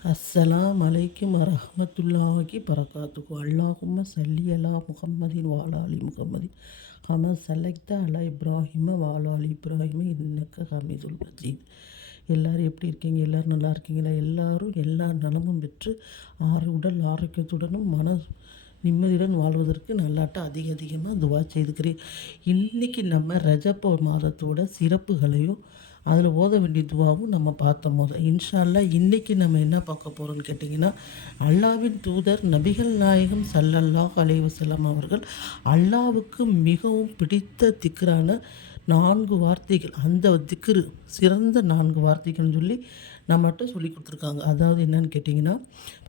அஸ்ஸலாம் அலைக்கும் வரஹ்மத்துல்லாஹி பரகாத்துக்கு அல்லாஹும்ம சல்லி அலா முகம்மதின் வாலாலி முகம்மதின் ஹம சலக்த அலா இப்ராஹிம வாலாலி இப்ராஹிம இன்னக்க ஹமீதுல் மஜீத். எல்லோரும் எப்படி இருக்கீங்க? எல்லோரும் நல்லா இருக்கீங்களா? எல்லாரும் எல்லா நலமும் பெற்று ஆறு உடல் ஆரோக்கியத்துடனும் மன நிம்மதியுடன் வாழ்வதற்கு நல்லாட்ட அதிக அதிகமாக துவா செய்துக்கிறேன். இன்றைக்கி நம்ம ரஜப்ப மாதத்தோட சிறப்புகளையும் அதில் ஓத வேண்டிய துவாவும் நம்ம பார்த்தோம் போது. இன்ஷால்லா இன்றைக்கி நம்ம என்ன பார்க்க போகிறோம்னு கேட்டிங்கன்னா அல்லாவின் தூதர் நபிகள் நாயகம் சல்லல்லாஹ் அலைஹி அவர்கள் அல்லாவுக்கு மிகவும் பிடித்த திக்கரான நான்கு வார்த்தைகள் அந்த திக்ரு சிறந்த நான்கு வார்த்தைகள்னு சொல்லி நம்மகிட்ட சொல்லி கொடுத்துருக்காங்க. அதாவது என்னன்னு கேட்டிங்கன்னா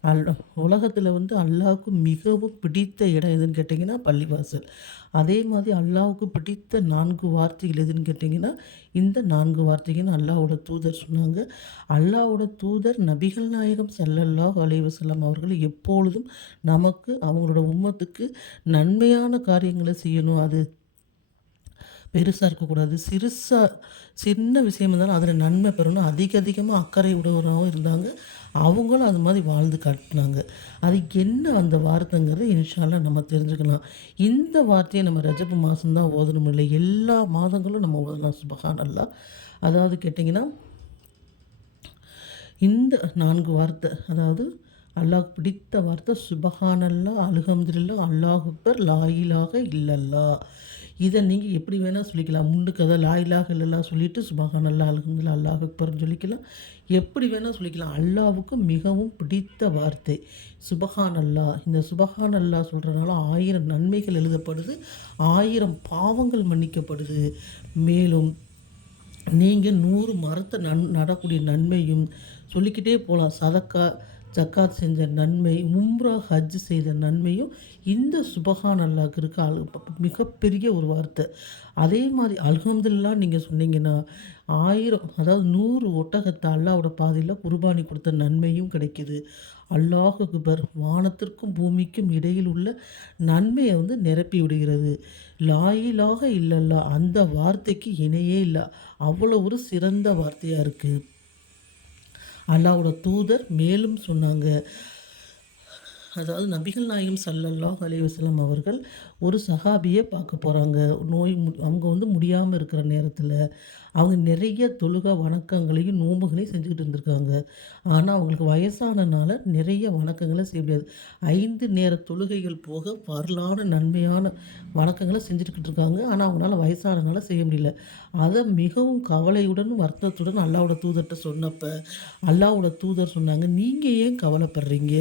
அல் உலகத்தில் வந்து அல்லாவுக்கு மிகவும் பிடித்த இடம் எதுன்னு கேட்டிங்கன்னா பள்ளிவாசல். அதே மாதிரி அல்லாவுக்கு பிடித்த நான்கு வார்த்தைகள் எதுன்னு கேட்டிங்கன்னா இந்த நான்கு வார்த்தைகள்னு அல்லாவோட தூதர் சொன்னாங்க. அல்லாவோட தூதர் நபிகள் நாயகம் செல்லல்லாஹ் அலைவசல்லாம் அவர்கள் எப்பொழுதும் நமக்கு அவங்களோட உம்மத்துக்கு நன்மையான காரியங்களை செய்யணும். அது பெருசாக இருக்கக்கூடாது. சிறுசாக சின்ன விஷயம் இருந்தாலும் அதில் நன்மை பெறணும். அதிக அதிகமாக அக்கறை உடையவராகவும் இருந்தாங்க. அவங்களும் அது மாதிரி வாழ்ந்து காட்டினாங்க. அது என்ன அந்த வார்த்தைங்கிறது இன்ஷாலாக நம்ம தெரிஞ்சுக்கலாம். இந்த வார்த்தையை நம்ம ரஜப்பு மாதம்தான் ஓதணும் இல்லை. எல்லா மாதங்களும் நம்ம ஓதலாம் சுபகானல்லா அதாவது கேட்டிங்கன்னா இந்த நான்கு வார்த்தை அதாவது அல்லாஹ் பிடித்த வார்த்தை சுபஹானல்லா அல்ஹம்துலில்லா அல்லாஹ் லாயிலாக இல்லல்லா இதை நீங்கள் எப்படி வேணால் சொல்லிக்கலாம். முண்டு கதை லாயிலாக இல்லல்லா சொல்லிட்டு நல்லா அல்ஹம்துலில்லா அல்லாஹ் அக்பர்னு சொல்லிக்கலாம். எப்படி வேணால் சொல்லிக்கலாம். அல்லாவுக்கு மிகவும் பிடித்த வார்த்தை. சுபஹான் அல்லா இந்த சுபஹான் அல்லா சொல்கிறனால ஆயிரம் நன்மைகள் எழுதப்படுது. ஆயிரம் பாவங்கள் மன்னிக்கப்படுது. மேலும் நீங்கள் நூறு மரத்தை நன் நடக்கூடிய நன்மையும் சொல்லிக்கிட்டே போகலாம் சதக்கா ஜக்காத் செஞ்ச நன்மை உம்ரா ஹஜ் செய்த நன்மையும் இந்த சுபஹான் அல்லாக்கு இருக்க. அல் மிகப்பெரிய ஒரு வார்த்தை. அதே மாதிரி அல்ஹம்துலில்லாஹ் நீங்கள் சொன்னீங்கன்னா ஆயிரம் அதாவது நூறு ஒட்டகத்தை அல்லாவோட பாதையில் குர்பானி கொடுத்த நன்மையும் கிடைக்கிது. அல்லாஹ் அக்பர் வானத்திற்கும் பூமிக்கும் இடையில் உள்ள நன்மையை வந்து நிரப்பி விடுகிறது. லாயிலாக இல்லல்லா அந்த வார்த்தைக்கு இணையே இல்லை. அவ்வளோ ஒரு சிறந்த வார்த்தையாக இருக்குது அல்லாவோட தூதர் மேலும் சொன்னாங்க. அதாவது நபிகள் நாயகம் சல்லல்லா அலைஹி அவர்கள் ஒரு சஹாபியை பார்க்க போகிறாங்க நோய் மு அவங்க வந்து முடியாமல் இருக்கிற நேரத்தில் அவங்க நிறைய தொழுகை வணக்கங்களையும் நோம்புகளையும் செஞ்சுக்கிட்டு இருந்திருக்காங்க. ஆனால் அவங்களுக்கு வயசானனால நிறைய வணக்கங்களை செய்ய முடியாது. ஐந்து நேர தொழுகைகள் போக வரலான நன்மையான வணக்கங்களை செஞ்சுட்டுக்கிட்டு இருக்காங்க. ஆனால் அவங்களால வயசானனால செய்ய முடியல. அதை மிகவும் கவலையுடன் வருத்தத்துடன் அல்லாவோட தூதர்கிட்ட சொன்னப்போ அல்லாவோட தூதர் சொன்னாங்க நீங்கள் ஏன் கவலைப்படுறீங்க?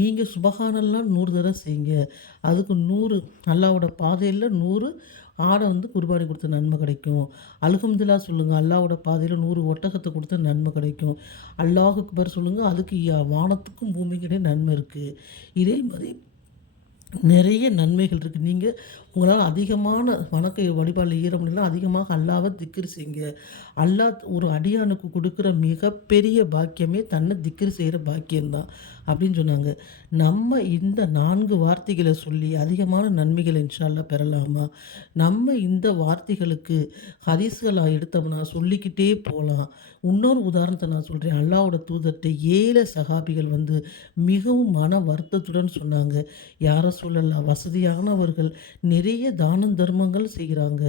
நீங்கள் சுபகானெல்லாம் நூறு தடவை செய்யுங்க. அதுக்கு நூறு அல்லாவோட பாதையில் நூறு ஆடை வந்து குர்பானி கொடுத்த நன்மை கிடைக்கும். அல்ஹம்துல்லா சொல்லுங்கள் அல்லாவோட பாதையில் நூறு ஒட்டகத்தை கொடுத்த நன்மை கிடைக்கும். அல்லாஹுக்கு பேர் சொல்லுங்கள் அதுக்கு யா- வானத்துக்கும் பூமிக்கிட்டே நன்மை இருக்குது இதே மாதிரி நிறைய நன்மைகள் இருக்குது நீங்கள் உங்களால் அதிகமான வணக்க வழிபாடில் முடியலாம் அதிகமாக அல்லாவை திக்கிரி செய்யுங்க. அல்லாஹ் ஒரு அடியானுக்கு கொடுக்குற மிகப்பெரிய பாக்கியமே தன்னை திக்கிரி செய்கிற பாக்கியம்தான் அப்படின்னு சொன்னாங்க. நம்ம இந்த நான்கு வார்த்தைகளை சொல்லி அதிகமான நன்மைகளை இன்ஷால்லாம் பெறலாமா? நம்ம இந்த வார்த்தைகளுக்கு ஹரிசுகளாக எடுத்தோம்னா சொல்லிக்கிட்டே போகலாம் இன்னொரு உதாரணத்தை நான் சொல்கிறேன் அல்லாவோட தூதர்கிட்ட ஏழை சகாபிகள் வந்து மிகவும் மன வருத்தத்துடன் சொன்னாங்க. யாரை சொல்லலாம். வசதியானவர்கள் நிறைய தானம் தர்மங்கள் செய்கிறாங்க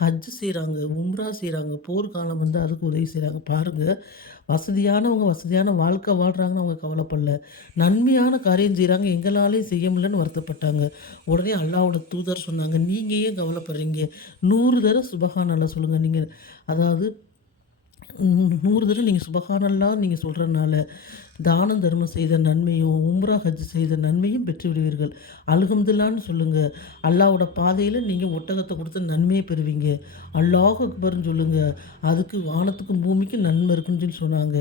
ஹஜ் செய்கிறாங்க உம்ரா செய்கிறாங்க போர்க்காலம் வந்து அதுக்கு உதவி செய்கிறாங்க பாருங்கள் வசதியானவங்க வசதியான வாழ்க்கை வாழ்கிறாங்கன்னு அவங்க கவலைப்படல. நன்மையான காரியம் செய்கிறாங்க எங்களாலேயும் செய்ய முடியலன்னு வருத்தப்பட்டாங்க. உடனே அல்லாவோட தூதர் சொன்னாங்க நீங்கள் ஏன் கவலைப்படுறீங்க? நூறு தடவை சுபஹான் சொல்லுங்கள் நீங்கள் அதாவது நூ- நூறு தடவை நீங்கள் சுபகானல்லாம் நீங்கள் சொல்கிறனால தானம் தர்மம் செய்த நன்மையும் உம்ரா ஹஜ் செய்த நன்மையும் பெற்று விடுவீர்கள். அல்ஹம்துல்லான்னு சொல்லுங்கள் அல்லாவோட பாதையில் நீங்கள் ஒட்டகத்தை கொடுத்து நன்மையை பெறுவீங்க. அல்லாஹ் அக்பர்னு சொல்லுங்கள் அதுக்கு வானத்துக்கும் பூமிக்கும் நன்மை இருக்குன்னு சொல்லி சொன்னாங்க.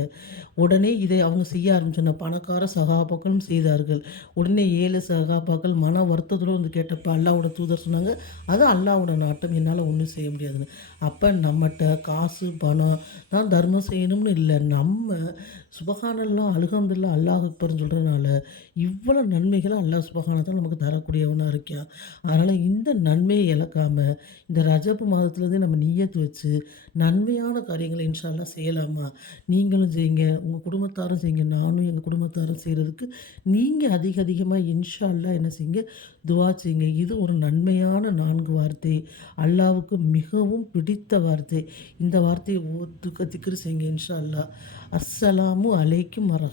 உடனே இதை அவங்க செய்ய ஆரம்பிச்சோன்னா பணக்கார சகாபாக்களும் செய்தார்கள். உடனே ஏழு சகாபாக்கள் மன வருத்தத்தோடு வந்து கேட்டப்ப அல்லாவோட தூதர் சொன்னாங்க அது அல்லாவோட நாட்டம். என்னால் ஒன்றும் செய்ய முடியாதுன்னு. அப்போ நம்மகிட்ட காசு பணம் தான் தர்மம் செய்யணும்னு இல்லை. நம்ம சுபஹானல்லா அலகம்துல்லா அல்லாஹ் அக்பர்னு சொல்கிறதுனால இவ்வளோ நன்மைகளை அல்லாஹ் சுபஹானத்தால் நமக்கு தரக்கூடியவனாக இருக்கான் அதனால் இந்த நன்மையை இழக்காமல் இந்த ரஜப்பு மாதத்துலேருந்தே நம்ம நீயத்து வச்சு நன்மையான காரியங்களை இன்ஷால்லாம் செய்யலாமா? நீங்களும் செய்யுங்க உங்கள் குடும்பத்தாரும் செய்யுங்க நானும் எங்கள் குடும்பத்தாரும் செய்கிறதுக்கு நீங்கள் அதிக அதிகமாக இன்ஷா அல்லாஹ் என்ன செய்யுங்க துவா செய்யுங்க. இது ஒரு நன்மையான நான்கு வார்த்தை அல்லாவுக்கு மிகவும் பிடித்த வார்த்தை. இந்த வார்த்தையை ஒத்துக்க திக்ரு செய்யுங்க இன்ஷா அல்லாஹ் அஸ்ஸலாமு அலைக்கும்